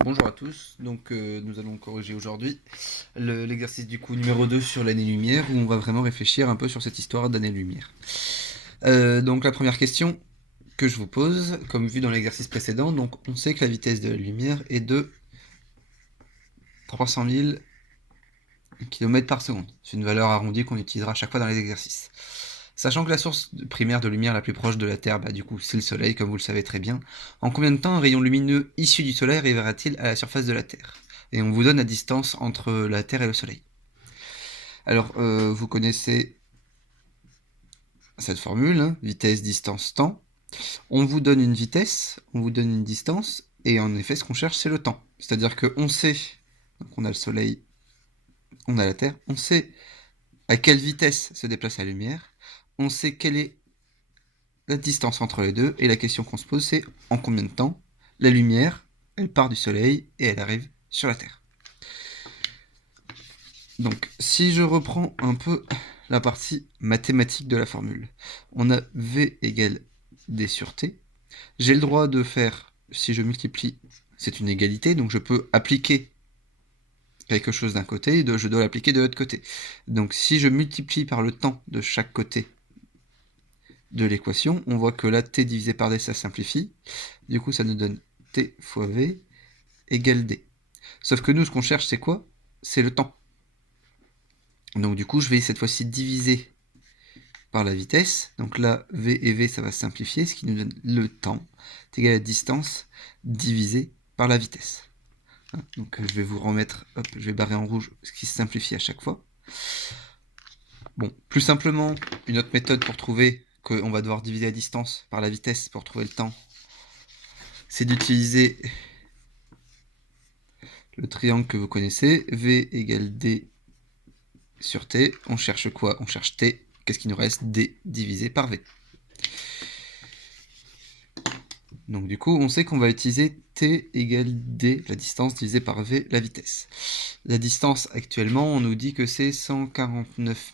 Bonjour à tous, donc nous allons corriger aujourd'hui l'exercice du coup numéro 2 sur l'année-lumière où on va vraiment réfléchir un peu sur cette histoire d'année-lumière. Donc la première question que je vous pose, comme vu dans l'exercice précédent, donc on sait que la vitesse de la lumière est de 300 000 km par seconde. C'est une valeur arrondie qu'on utilisera à chaque fois dans les exercices. Sachant que la source primaire de lumière la plus proche de la Terre, du coup, c'est le Soleil, comme vous le savez très bien. En combien de temps un rayon lumineux issu du Soleil arrivera-t-il à la surface de la Terre? Et on vous donne la distance entre la Terre et le Soleil. Alors, vous connaissez cette formule, hein, vitesse, distance, temps. On vous donne une vitesse, on vous donne une distance, et en effet, ce qu'on cherche, c'est le temps. C'est-à-dire qu'on sait, donc on a le Soleil, on a la Terre, on sait à quelle vitesse se déplace la lumière, on sait quelle est la distance entre les deux, et la question qu'on se pose, c'est en combien de temps la lumière, elle part du Soleil et elle arrive sur la Terre. Donc, si je reprends un peu la partie mathématique de la formule, on a V égale D sur T. J'ai le droit de faire, si je multiplie, c'est une égalité, donc je peux appliquer quelque chose d'un côté et je dois l'appliquer de l'autre côté. Donc, si je multiplie par le temps de chaque côté de l'équation, on voit que là, t divisé par d, ça simplifie. Du coup, ça nous donne t fois v égale d. Sauf que nous, ce qu'on cherche, c'est quoi? C'est le temps. Donc du coup, je vais cette fois-ci diviser par la vitesse. Donc là, v et v, ça va simplifier, ce qui nous donne le temps. C'est égal à la distance divisé par la vitesse. Donc je vais vous remettre, hop, je vais barrer en rouge ce qui se simplifie à chaque fois. Bon, plus simplement, une autre méthode pour trouver qu'on va devoir diviser la distance par la vitesse pour trouver le temps, c'est d'utiliser le triangle que vous connaissez, V égale D sur T. On cherche quoi? On cherche T. Qu'est-ce qui nous reste? D divisé par V. Donc du coup, on sait qu'on va utiliser T égale D, la distance divisée par V, la vitesse. La distance, actuellement, on nous dit que c'est 149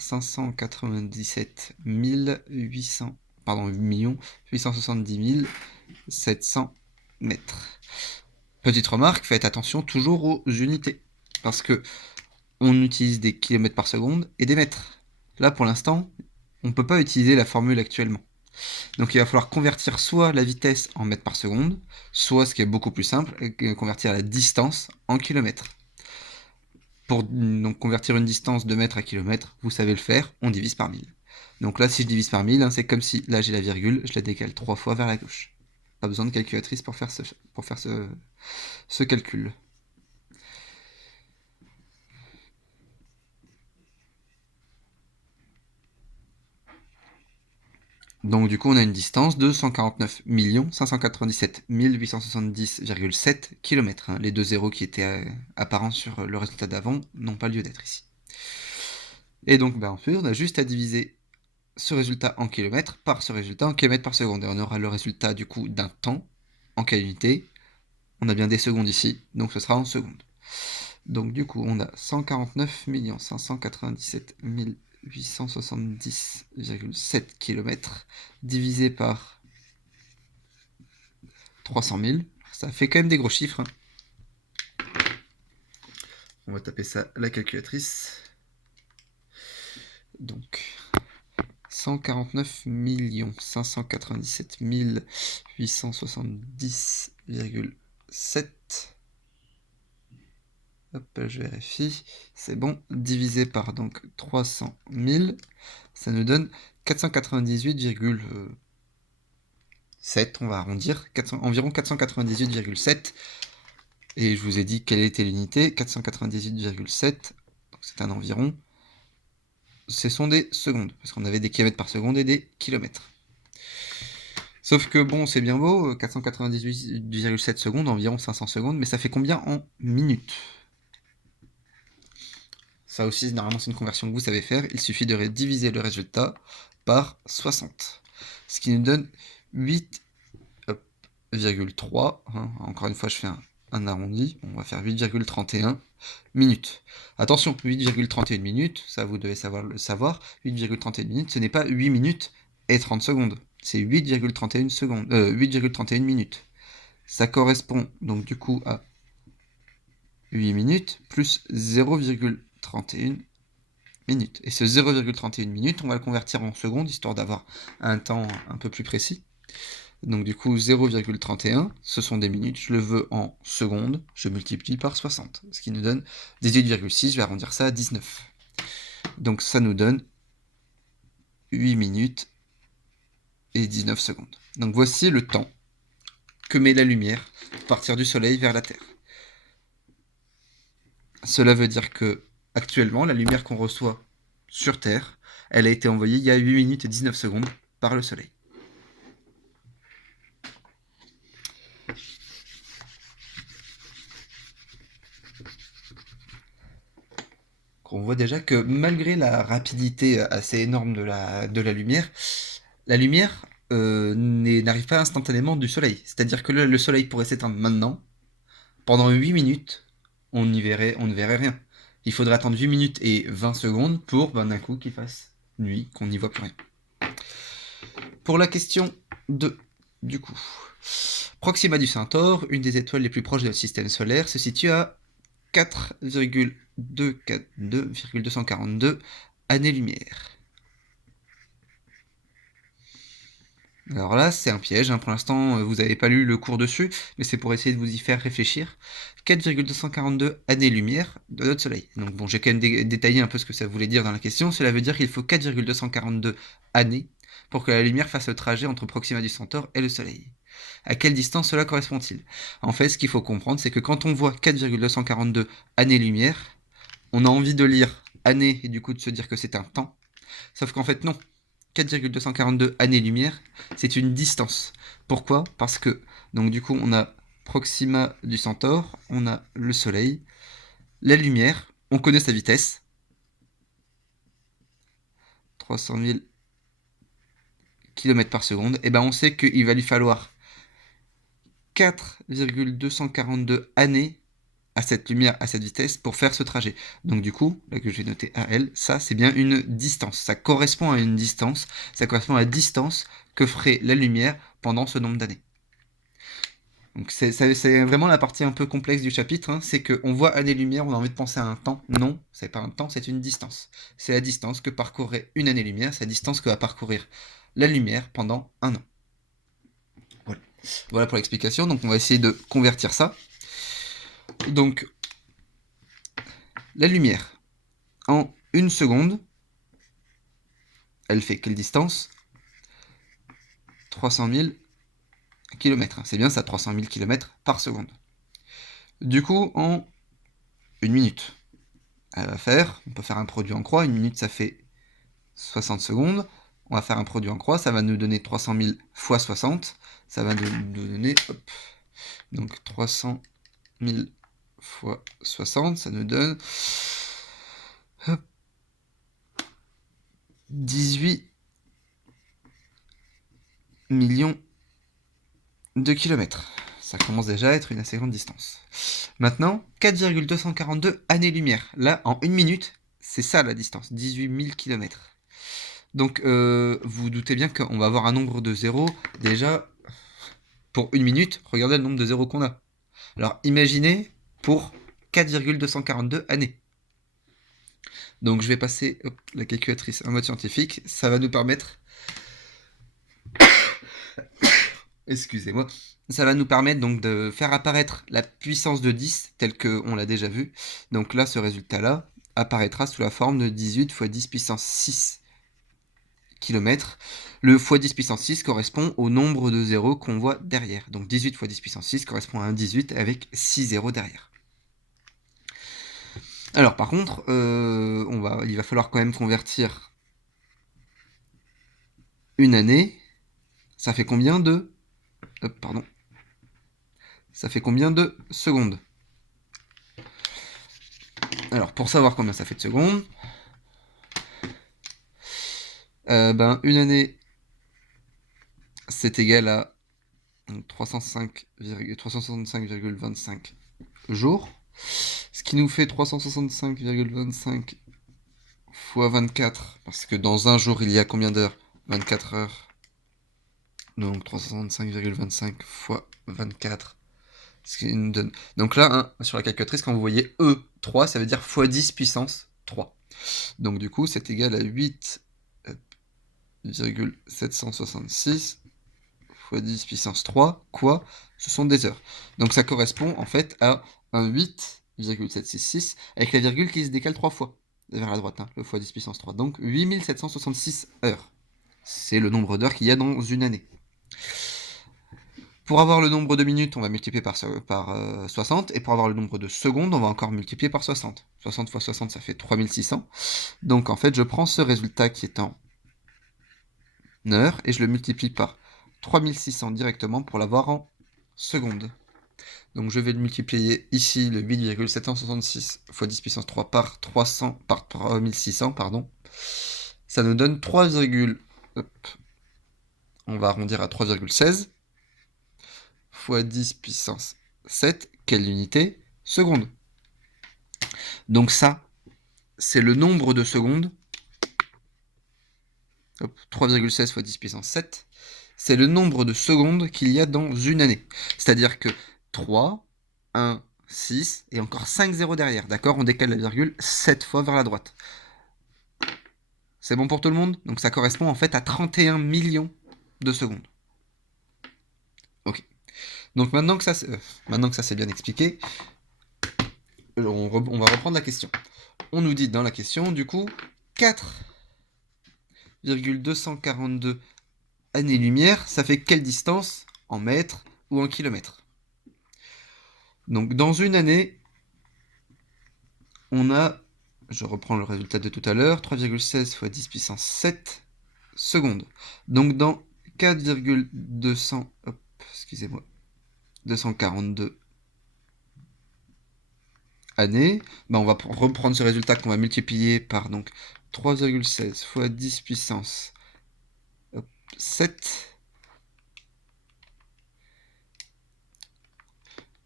597 800, pardon, millions 870 700 mètres. Petite remarque, faites attention toujours aux unités, parce que on utilise des kilomètres par seconde et des mètres. Là, pour l'instant, on ne peut pas utiliser la formule actuellement. Donc il va falloir convertir soit la vitesse en mètres par seconde, soit, ce qui est beaucoup plus simple, convertir la distance en kilomètres. Pour donc convertir une distance de mètre à kilomètre, vous savez le faire, on divise par 1000. Donc là, si je divise par 1000, c'est comme si, là j'ai la virgule, je la décale 3 fois vers la gauche. Pas besoin de calculatrice pour faire ce calcul. Donc du coup, on a une distance de 149 597 870,7 km. Les deux zéros qui étaient apparents sur le résultat d'avant n'ont pas lieu d'être ici. Et donc, ensuite, on a juste à diviser ce résultat en kilomètres par ce résultat en kilomètres par seconde. Et on aura le résultat du coup d'un temps en quelle unité? On a bien des secondes ici, donc ce sera en secondes. Donc du coup, on a 149 597 870,7 km divisé par 300 000. Ça fait quand même des gros chiffres. On va taper ça à la calculatrice. Donc 149 597 870,7. Hop, je vérifie. C'est bon. Divisé par donc 300 000. Ça nous donne 498,7. On va arrondir. Environ 498,7. Et je vous ai dit quelle était l'unité. 498,7. Donc c'est un environ. Ce sont des secondes. Parce qu'on avait des kilomètres par seconde et des kilomètres. Sauf que bon, c'est bien beau, 498,7 secondes, environ 500 secondes, mais ça fait combien en minutes? Ça aussi, normalement, c'est une conversion que vous savez faire. Il suffit de diviser le résultat par 60. Ce qui nous donne 8,3. Encore une fois, je fais un arrondi. On va faire 8,31 minutes. Attention, 8,31 minutes, ça vous devez le savoir. 8,31 minutes, ce n'est pas 8 minutes et 30 secondes. C'est 8,31 minutes. Ça correspond donc du coup à 8 minutes plus 0,31 minutes. Et ce 0,31 minutes, on va le convertir en secondes, histoire d'avoir un temps un peu plus précis. Donc du coup, 0,31, ce sont des minutes, je le veux en secondes, je multiplie par 60, ce qui nous donne 18,6, je vais arrondir ça à 19. Donc ça nous donne 8 minutes et 19 secondes. Donc voici le temps que met la lumière pour partir du Soleil vers la Terre. Cela veut dire que, actuellement, la lumière qu'on reçoit sur Terre, elle a été envoyée il y a 8 minutes et 19 secondes par le Soleil. On voit déjà que malgré la rapidité assez énorme de la lumière n'arrive pas instantanément du Soleil. C'est-à-dire que le Soleil pourrait s'éteindre maintenant. Pendant 8 minutes, on ne verrait rien. Il faudrait attendre 8 minutes et 20 secondes pour d'un coup qu'il fasse nuit, qu'on n'y voit plus rien. Pour la question 2, du coup. Proxima du Centaure, une des étoiles les plus proches de notre système solaire, se situe à 4,242 années-lumière. Alors là, c'est un piège, pour l'instant, vous n'avez pas lu le cours dessus, mais c'est pour essayer de vous y faire réfléchir. 4,242 années-lumière de notre Soleil. Donc bon, j'ai quand même détaillé un peu ce que ça voulait dire dans la question. Cela veut dire qu'il faut 4,242 années pour que la lumière fasse le trajet entre Proxima du Centaure et le Soleil. À quelle distance cela correspond-il? En fait, ce qu'il faut comprendre, c'est que quand on voit 4,242 années-lumière, on a envie de lire année et du coup de se dire que c'est un temps. Sauf qu'en fait, non. 4,242 années-lumière, c'est une distance. Pourquoi? Parce que, donc du coup, on a Proxima du Centaure, on a le Soleil, la lumière, on connaît sa vitesse, 300 000 km par seconde, et ben on sait qu'il va lui falloir 4,242 années à cette lumière, à cette vitesse, pour faire ce trajet. Donc du coup, là que je vais noter AL, ça c'est bien une distance. Ça correspond à une distance, ça correspond à la distance que ferait la lumière pendant ce nombre d'années. Donc c'est vraiment la partie un peu complexe du chapitre, c'est qu'on voit année-lumière, on a envie de penser à un temps. Non, c'est pas un temps, c'est une distance. C'est la distance que parcourrait une année-lumière, c'est la distance que va parcourir la lumière pendant un an. Voilà pour l'explication, donc on va essayer de convertir ça. Donc, la lumière, en une seconde, elle fait quelle distance? 300 000 km. C'est bien ça, 300 000 km par seconde. Du coup, en une minute, elle va faire, on peut faire un produit en croix, une minute ça fait 60 secondes, on va faire un produit en croix, ça va nous donner 300 000 fois 60, ça va nous donner, donc 300 000 fois 60, ça nous donne 18 millions de kilomètres. Ça commence déjà à être une assez grande distance. Maintenant, 4,242 années-lumière. Là, en une minute, c'est ça la distance, 18 000 km. Donc, vous doutez bien qu'on va avoir un nombre de zéros. Déjà, pour une minute, regardez le nombre de zéros qu'on a. Alors, imaginez pour 4,242 années. Donc, je vais passer la calculatrice en mode scientifique. Ça va nous permettre... Excusez-moi. Ça va nous permettre donc de faire apparaître la puissance de 10 telle qu'on l'a déjà vu. Donc là, ce résultat-là apparaîtra sous la forme de 18 fois 10 puissance 6 km. Le fois 10 puissance 6 correspond au nombre de zéros qu'on voit derrière. Donc 18 fois 10 puissance 6 correspond à un 18 avec 6 zéros derrière. Alors par contre, il va falloir quand même convertir une année. Ça fait combien de... Ça fait combien de secondes? Alors, pour savoir combien ça fait de secondes, une année, c'est égal à 365,25 jours, ce qui nous fait 365,25 fois 24, parce que dans un jour, il y a combien d'heures? 24 heures. Donc 365,25 fois 24, Ce qui nous donne... Donc là, sur la calculatrice, quand vous voyez E3, ça veut dire x 10 puissance 3. Donc du coup, c'est égal à 8,766 x 10 puissance 3, quoi? Ce sont des heures. Donc ça correspond en fait à un 8,766 avec la virgule qui se décale 3 fois vers la droite, le x 10 puissance 3. Donc 8766 heures. C'est le nombre d'heures qu'il y a dans une année. Pour avoir le nombre de minutes, on va multiplier par 60, et pour avoir le nombre de secondes, on va encore multiplier par 60. 60 fois 60, ça fait 3600. Donc en fait, je prends ce résultat qui est en heures, et je le multiplie par 3600 directement pour l'avoir en secondes. Donc je vais le multiplier ici, le 8,766 x 10 puissance 3 par 3600, pardon. Ça nous donne 3, on va arrondir à 3,16 x 10 puissance 7, quelle unité? Seconde. Donc ça, c'est le nombre de secondes. 3,16 x 10 puissance 7, c'est le nombre de secondes qu'il y a dans une année. C'est-à-dire que 3, 1, 6, et encore 5 zéros derrière. D'accord? On décale la virgule 7 fois vers la droite. C'est bon pour tout le monde? Donc ça correspond en fait à 31 millions de secondes. Ok. Donc maintenant que ça c'est bien expliqué, on va reprendre la question. On nous dit dans la question, du coup, 4,242 années-lumière, ça fait quelle distance en mètres ou en kilomètres? Donc dans une année, on a, je reprends le résultat de tout à l'heure, 3,16 x 10 puissance 7 secondes. Donc dans 242 années, on va reprendre ce résultat qu'on va multiplier par donc 3,16 x 10 puissance 7.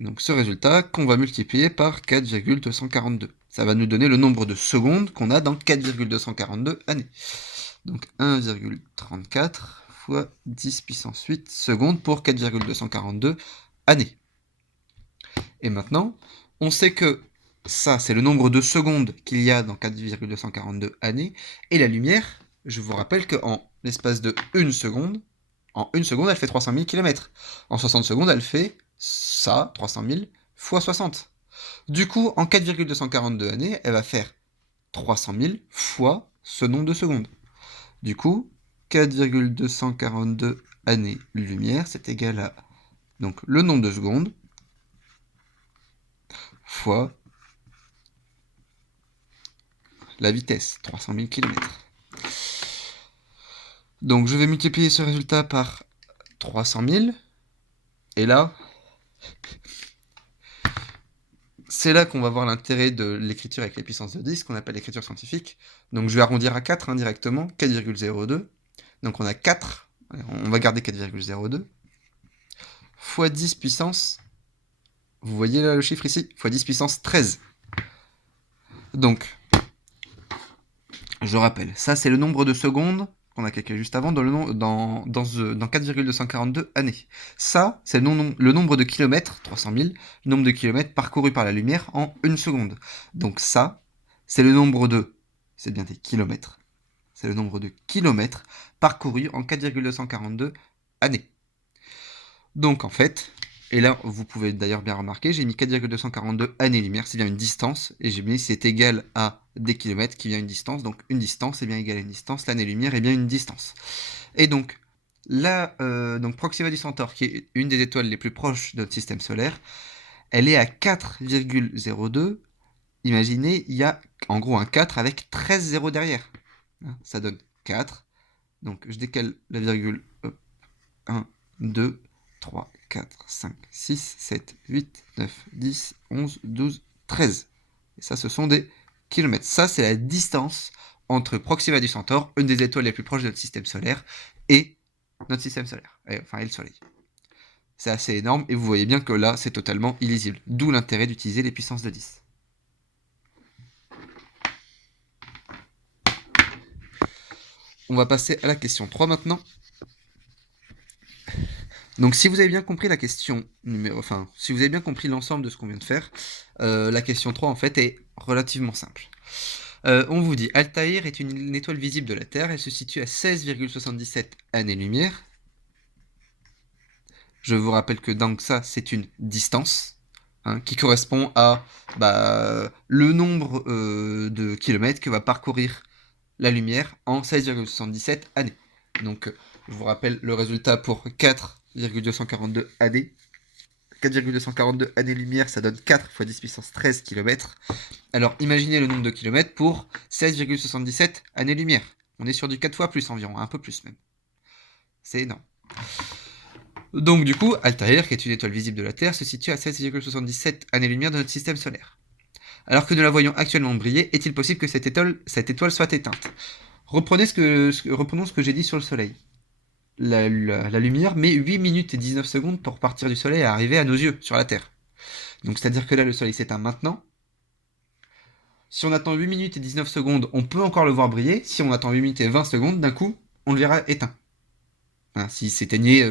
Donc ce résultat qu'on va multiplier par 4,242. Ça va nous donner le nombre de secondes qu'on a dans 4,242 années. Donc 1,34 x 10 puissance 8 secondes pour 4,242 années. Et maintenant, on sait que ça, c'est le nombre de secondes qu'il y a dans 4,242 années. Et la lumière, je vous rappelle qu'en l'espace de 1 seconde, en 1 seconde, elle fait 300 000 km. En 60 secondes, elle fait ça, 300 000 fois 60. Du coup, en 4,242 années, elle va faire 300 000 fois ce nombre de secondes. Du coup, 4,242 années-lumière, c'est égal à donc, le nombre de secondes fois la vitesse, 300 000 km. Donc je vais multiplier ce résultat par 300 000, et là, c'est là qu'on va voir l'intérêt de l'écriture avec les puissances de 10, ce qu'on appelle l'écriture scientifique. Donc je vais arrondir à 4 directement, 4,02. Donc on a 4, on va garder 4,02, fois 10 puissance, vous voyez là le chiffre ici, fois 10 puissance 13. Donc, je rappelle, ça c'est le nombre de secondes qu'on a calculé juste avant dans 4,242 années. Ça, c'est le nombre de kilomètres, 300 000, le nombre de kilomètres parcourus par la lumière en 1 seconde. Donc ça, c'est le nombre de, c'est bien des kilomètres, c'est le nombre de kilomètres parcourus en 4,242 années. Donc en fait, et là vous pouvez d'ailleurs bien remarquer, j'ai mis 4,242 années-lumière, c'est bien une distance, et j'ai mis c'est égal à des kilomètres qui vient une distance, donc une distance est bien égale à une distance, l'année-lumière est bien une distance. Et donc, là, donc Proxima du Centaure, qui est une des étoiles les plus proches de notre système solaire, elle est à 4,02. Imaginez, il y a en gros un 4 avec 13 zéros derrière. Ça donne 4. Donc je décale la virgule. 1, 2, 3, 4, 5, 6, 7, 8, 9, 10, 11, 12, 13. Et ça, ce sont des kilomètres. Ça, c'est la distance entre Proxima du Centaure, une des étoiles les plus proches de notre système solaire, et notre système solaire, et le Soleil. C'est assez énorme, et vous voyez bien que là, c'est totalement illisible. D'où l'intérêt d'utiliser les puissances de 10. On va passer à la question 3 maintenant. Donc si vous avez bien compris la question si vous avez bien compris l'ensemble de ce qu'on vient de faire, la question 3 en fait est relativement simple. On vous dit Altaïr est une étoile visible de la Terre, elle se situe à 16,77 années-lumière. Je vous rappelle que donc ça c'est une distance qui correspond à le nombre de kilomètres que va parcourir la lumière en 16,77 années. Donc je vous rappelle le résultat pour 4,242 années. 4,242 années-lumière, ça donne 4 fois 10 puissance 13 km. Alors imaginez le nombre de kilomètres pour 16,77 années-lumière. On est sur du 4 fois plus environ, un peu plus même. C'est énorme. Donc du coup, Altaïr, qui est une étoile visible de la Terre, se situe à 16,77 années-lumière de notre système solaire. Alors que nous la voyons actuellement briller, est-il possible que cette étoile soit éteinte? Reprenons ce que j'ai dit sur le Soleil. La lumière met 8 minutes et 19 secondes pour partir du Soleil et arriver à nos yeux, sur la Terre. Donc c'est-à-dire que là, le Soleil s'éteint maintenant. Si on attend 8 minutes et 19 secondes, on peut encore le voir briller. Si on attend 8 minutes et 20 secondes, d'un coup, on le verra éteint. S'il s'éteignait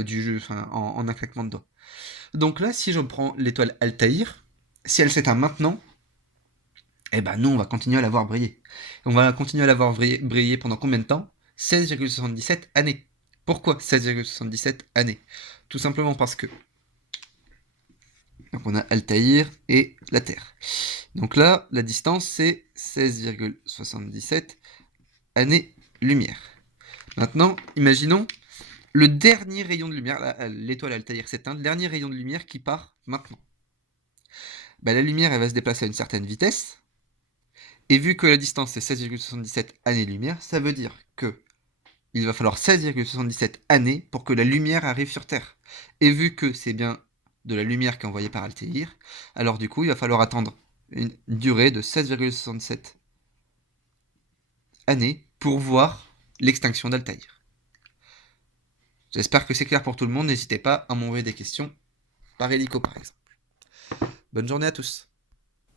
en un claquement de doigts. Donc là, si je prends l'étoile Altaïr, si elle s'éteint maintenant, eh ben nous, on va continuer à la voir briller. On va continuer à la voir briller pendant combien de temps? 16,77 années. Pourquoi 16,77 années? Tout simplement parce que donc on a Altaïr et la Terre. Donc là, la distance, c'est 16,77 années-lumière. Maintenant, imaginons le dernier rayon de lumière, l'étoile Altaïr s'éteint, le dernier rayon de lumière qui part maintenant. La lumière, elle va se déplacer à une certaine vitesse, et vu que la distance, c'est 16,77 années-lumière, ça veut dire que il va falloir 16,77 années pour que la lumière arrive sur Terre. Et vu que c'est bien de la lumière qui est envoyée par Altaïr, alors du coup, il va falloir attendre une durée de 16,67 années pour voir l'extinction d'Altaïr. J'espère que c'est clair pour tout le monde. N'hésitez pas à m'envoyer des questions par hélico, par exemple. Bonne journée à tous.